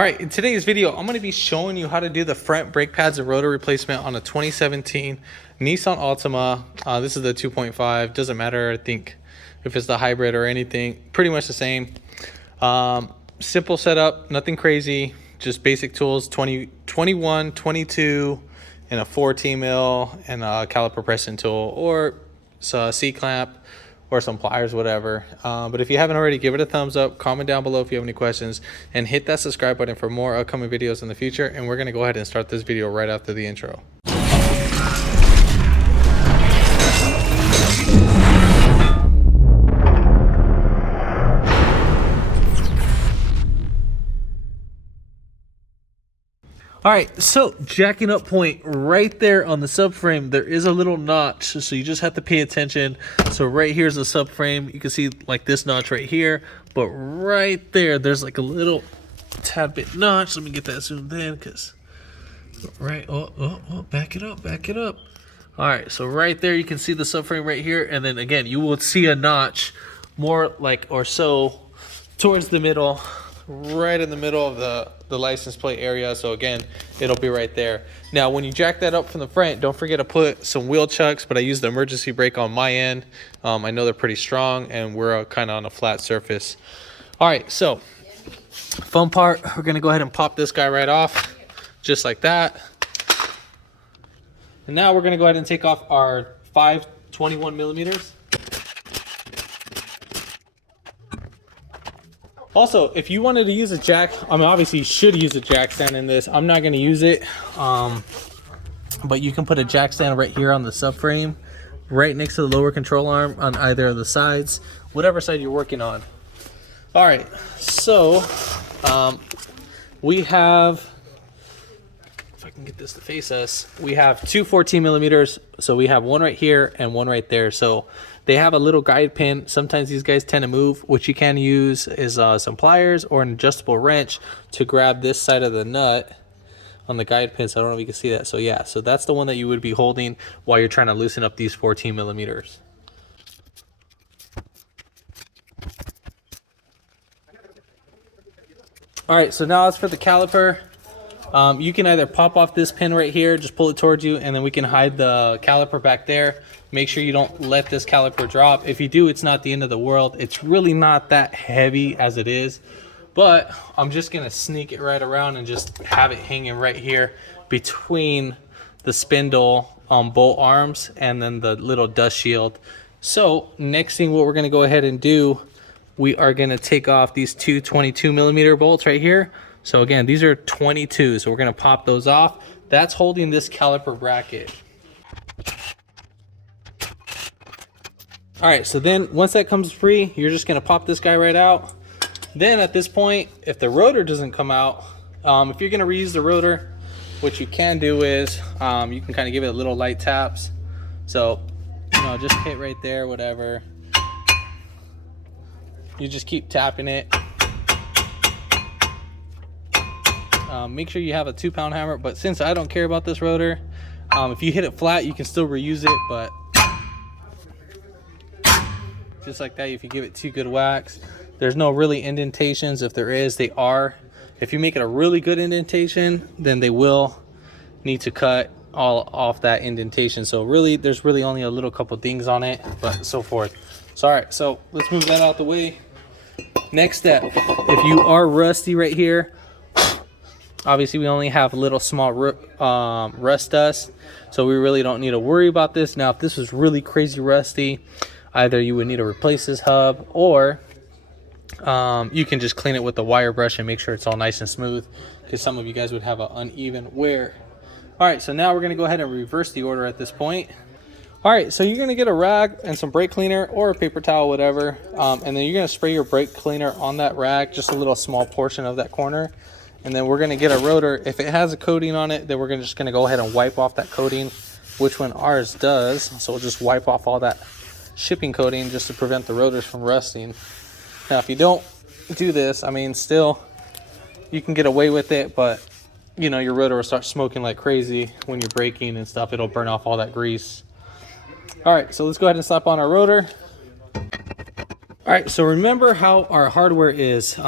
All right, in today's video, I'm going to be showing you how to do the front brake pads and rotor replacement on a 2017 Nissan Altima. This is the 2.5. Doesn't matter, I think, if it's the hybrid or anything. Pretty much the same. Simple setup, nothing crazy. Just basic tools, 21, 22, and a 14 mil, and a caliper pressing tool, or a C-clamp, or some pliers, whatever. But if you haven't already, give it a thumbs up, comment down below if you have any questions, and hit that subscribe button for more upcoming videos in the future. And we're going to go ahead and start this video right after the intro. All right, so jacking up point right there on the subframe, there is a little notch, so you just have to pay attention. So right here's the subframe. You can see like this notch right here, but right there, there's like a little tad bit notch. Let me get that zoomed in, because right, back it up. All right, so right there, you can see the subframe right here, and then again, you will see a notch more like or so towards the middle, right in the middle of the license plate area. So again, it'll be right there. Now when you jack that up from the front, don't forget to put some wheel chucks, but I use the emergency brake on my end. I know they're pretty strong, and we're kind of on a flat surface. All right, so fun part, we're gonna go ahead and pop this guy right off just like that. And now we're gonna go ahead and take off our 521 millimeters. Also, if you wanted to use a jack, I mean, obviously you should use a jack stand in this. I'm not going to use it, but you can put a jack stand right here on the subframe, right next to the lower control arm on either of the sides, whatever side you're working on. All right, so we have, if I can get this to face us, we have two 14 millimeters. So we have one right here and one right there. So they have a little guide pin. Sometimes these guys tend to move. What you can use is some pliers or an adjustable wrench to grab this side of the nut on the guide pin. So I don't know if you can see that. So yeah, so that's the one that you would be holding while you're trying to loosen up these 14 millimeters. All right, so now as for the caliper, you can either pop off this pin right here, just pull it towards you, and then we can hide the caliper back there. Make sure you don't let this caliper drop. If you do, it's not the end of the world. It's really not that heavy as it is, but I'm just gonna sneak it right around and just have it hanging right here between the spindle bolt arms and then the little dust shield. So next thing, what we're gonna go ahead and do, we are gonna take off these two 22 millimeter bolts right here. So again, these are 22, so we're gonna pop those off. That's holding this caliper bracket. All right, so then once that comes free, you're just gonna pop this guy right out. Then at this point, if the rotor doesn't come out, if you're gonna reuse the rotor, what you can do is you can kind of give it a little light taps. So, just hit right there, whatever. You just keep tapping it. Make sure you have a 2-pound hammer, but since I don't care about this rotor, if you hit it flat, you can still reuse it, but just like that, if you give it 2 good whacks. There's no really indentations. If there is, they are. If you make it a really good indentation, then they will need to cut all off that indentation. So really, there's really only a little couple dings on it, but so forth. So all right, so let's move that out the way. Next step, if you are rusty right here, obviously we only have a little small rust dust, so we really don't need to worry about this. Now if this was really crazy rusty, either you would need to replace this hub, or you can just clean it with the wire brush and make sure it's all nice and smooth, because some of you guys would have an uneven wear. All right, so now we're gonna go ahead and reverse the order at this point. All right, so you're gonna get a rag and some brake cleaner or a paper towel, whatever, and then you're gonna spray your brake cleaner on that rag, just a little small portion of that corner. And then we're gonna get a rotor. If it has a coating on it, then we're just gonna go ahead and wipe off that coating, which one ours does. So we'll just wipe off all that shipping coating just to prevent the rotors from rusting. Now, if you don't do this, I mean, still, you can get away with it, but your rotor will start smoking like crazy when you're braking and stuff. It'll burn off all that grease. All right, so let's go ahead and slap on our rotor. All right, so remember how our hardware is.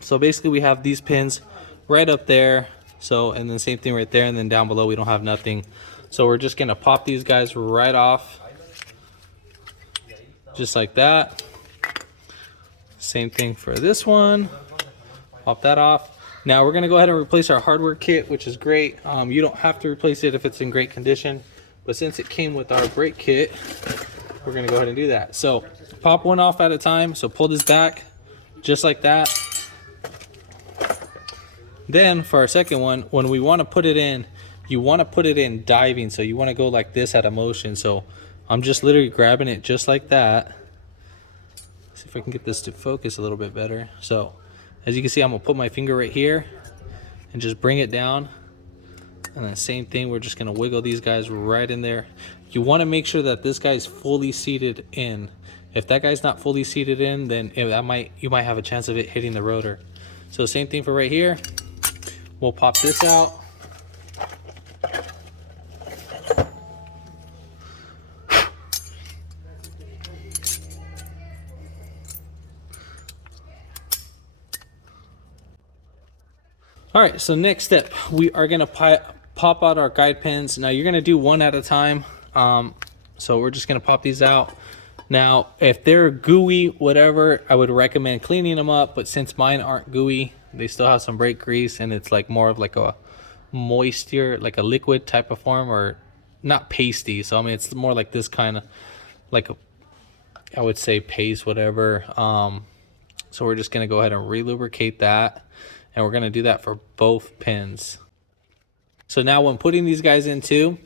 So basically we have these pins right up there. So, and then same thing right there, and then down below we don't have nothing. So we're just gonna pop these guys right off, just like that. Same thing for this one. Pop that off. Now we're gonna go ahead and replace our hardware kit, which is great. You don't have to replace it if it's in great condition, but since it came with our brake kit, we're gonna go ahead and do that. So pop one off at a time. So pull this back, just like that. Then for our second one, when we want to put it in, you want to put it in diving. So you want to go like this at a motion. So I'm just literally grabbing it just like that. See if I can get this to focus a little bit better. So as you can see, I'm gonna put my finger right here and just bring it down. And then same thing, we're just gonna wiggle these guys right in there. You want to make sure that this guy's fully seated in. If that guy's not fully seated in, then you might have a chance of it hitting the rotor. So same thing for right here. We'll pop this out. All right, so next step, we are gonna pop out our guide pins. Now you're gonna do one at a time. So we're just gonna pop these out. Now, if they're gooey, whatever, I would recommend cleaning them up, but since mine aren't gooey, they still have some brake grease and it's like more of like a moisture, like a liquid type of form, or not pasty. So I mean, it's more like this kind of like a, I would say paste, whatever. So we're just gonna go ahead and relubricate that, and we're gonna do that for both pins. So now when putting these guys in too,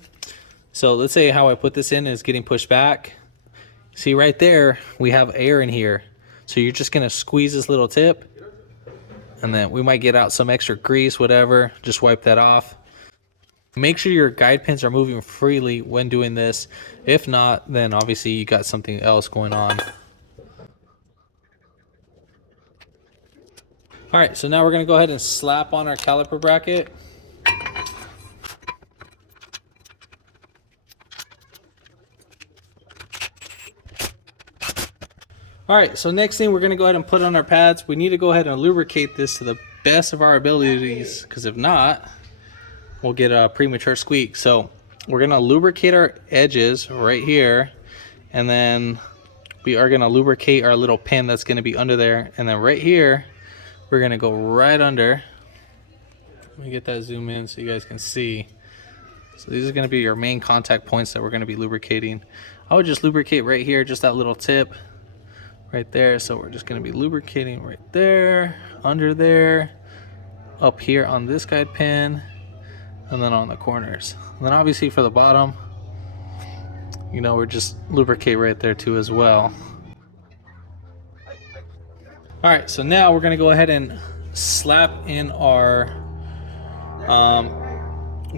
so let's say how I put this in is getting pushed back. See right there, we have air in here. So you're just gonna squeeze this little tip, and then we might get out some extra grease, whatever, just wipe that off. Make sure your guide pins are moving freely when doing this. If not, then obviously you got something else going on. All right, so now we're gonna go ahead and slap on our caliper bracket. All right, so next thing we're gonna go ahead and put on our pads. We need to go ahead and lubricate this to the best of our abilities, because if not, we'll get a premature squeak. So we're gonna lubricate our edges right here, and then we are gonna lubricate our little pin that's gonna be under there, and then right here, we're gonna go right under. Let me get that zoom in so you guys can see. So these are gonna be your main contact points that we're gonna be lubricating. I would just lubricate right here, just that little tip right there. So we're just going to be lubricating right there, under there, up here on this guide pin, and then on the corners. And then obviously for the bottom, you know, we're just lubricate right there too as well. All right, so now we're going to go ahead and slap in our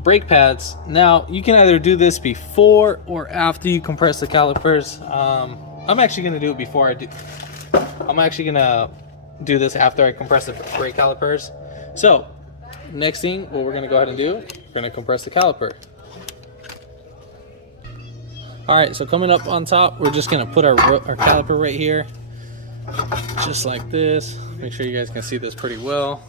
brake pads. Now you can either do this before or after you compress the calipers. I'm actually gonna do it before I do. I'm actually gonna do this after I compress the brake calipers. So, next thing, what we're gonna go ahead and do, we're gonna compress the caliper. All right, so coming up on top, we're just gonna put our caliper right here, just like this. Make sure you guys can see this pretty well.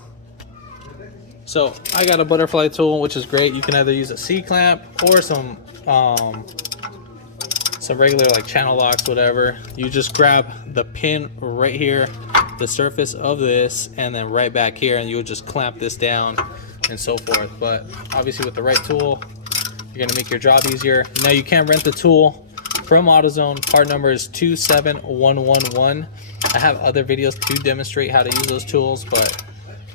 So I got a butterfly tool, which is great. You can either use a C-clamp or some regular like channel locks, whatever. You just grab the pin right here, the surface of this, and then right back here, and you'll just clamp this down and so forth. But obviously with the right tool, you're gonna make your job easier. Now you can rent the tool from AutoZone. Part number is 27111. I have other videos to demonstrate how to use those tools, but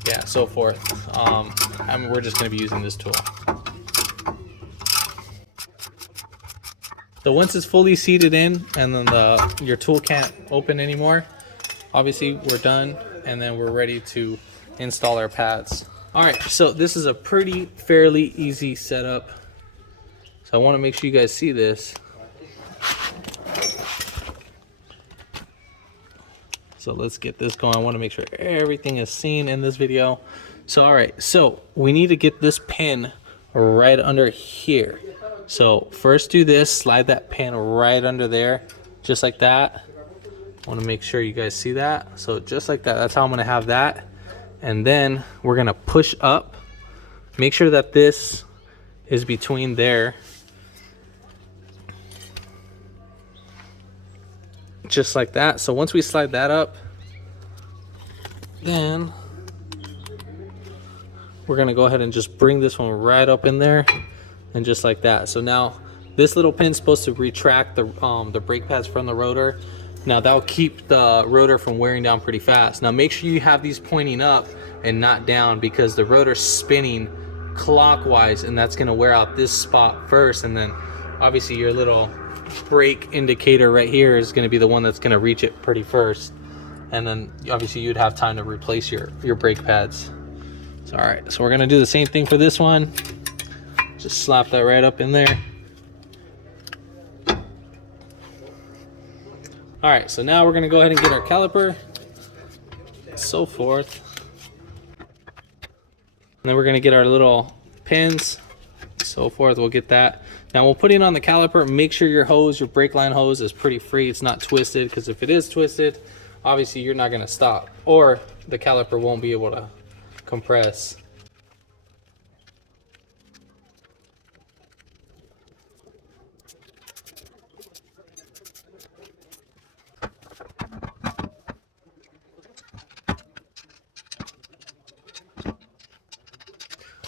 yeah, so forth. We're just gonna be using this tool. So once it's fully seated in, and then your tool can't open anymore, obviously we're done, and then we're ready to install our pads. All right, so this is a fairly easy setup. So I want to make sure you guys see this. So let's get this going. I want to make sure everything is seen in this video. So all right, so we need to get this pin right under here. So first do this, slide that pin right under there, just like that. I want to make sure you guys see that. So just like that, that's how I'm going to have that. And then we're going to push up. Make sure that this is between there. Just like that. So once we slide that up, then we're going to go ahead and just bring this one right up in there. And just like that. So now this little pin's supposed to retract the brake pads from the rotor. Now that'll keep the rotor from wearing down pretty fast. Now make sure you have these pointing up and not down, because the rotor's spinning clockwise and that's gonna wear out this spot first, and then obviously your little brake indicator right here is gonna be the one that's gonna reach it pretty first. And then obviously you'd have time to replace your brake pads. So, all right, so we're gonna do the same thing for this one. Just slap that right up in there. All right, so now we're gonna go ahead and get our caliper, so forth. And then we're gonna get our little pins, so forth, we'll get that. Now we'll put it on the caliper. Make sure your hose, your brake line hose, is pretty free. It's not twisted, because if it is twisted, obviously you're not gonna stop, or the caliper won't be able to compress.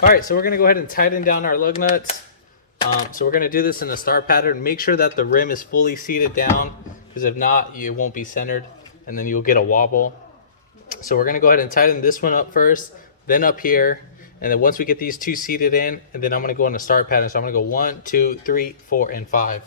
All right, so we're gonna go ahead and tighten down our lug nuts. So we're gonna do this in a star pattern. Make sure that the rim is fully seated down, because if not, you won't be centered and then you'll get a wobble. So we're gonna go ahead and tighten this one up first, then up here. And then once we get these two seated in, and then I'm gonna go in a star pattern. So I'm gonna go 1, 2, 3, 4, and 5.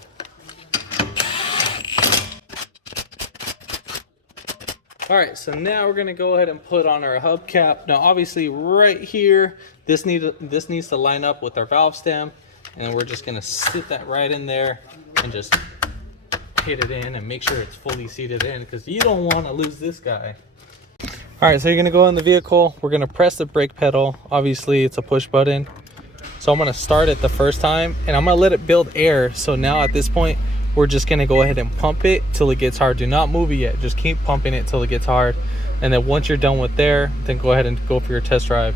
All right, so now we're gonna go ahead and put on our hubcap. Now, obviously, right here, this needs to line up with our valve stem, and then we're just gonna sit that right in there and just hit it in and make sure it's fully seated in, because you don't want to lose this guy. All right, so you're gonna go in the vehicle. We're gonna press the brake pedal. Obviously, it's a push button. So I'm gonna start it the first time, and I'm gonna let it build air. So now at this point, we're just gonna go ahead and pump it till it gets hard. Do not move it yet. Just keep pumping it till it gets hard. And then once you're done with there, then go ahead and go for your test drive.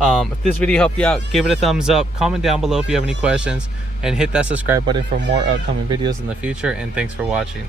If this video helped you out, give it a thumbs up, comment down below if you have any questions, and hit that subscribe button for more upcoming videos in the future. And thanks for watching.